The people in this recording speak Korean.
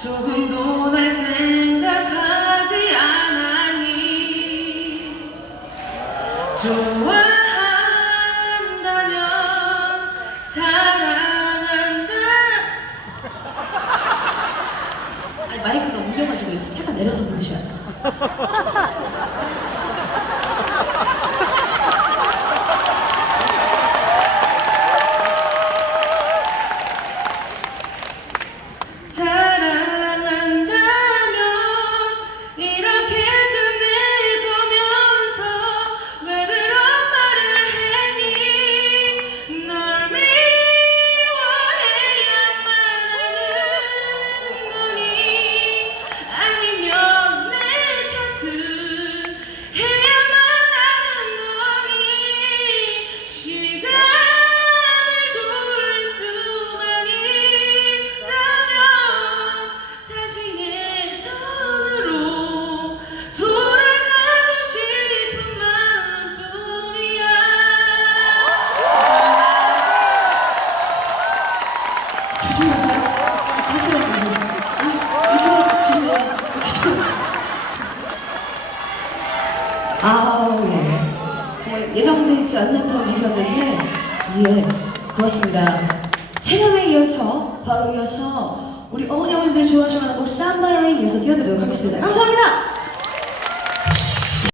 조금도 날 생각하지 않았니? 좋아한다면 사랑한다. 마이크가 울려가지고 있어 살짝 내려서 부르셔야 돼 조심해요. 조심 아우 예. 정말 예정되지 않는 턴이었는데 예 고맙습니다. 체념에 이어서 바로 이어서 우리 어머니 어머님들이 좋아하실 만한 곡 삼바 여인 이어서 띄워드리도록 하겠습니다. 감사합니다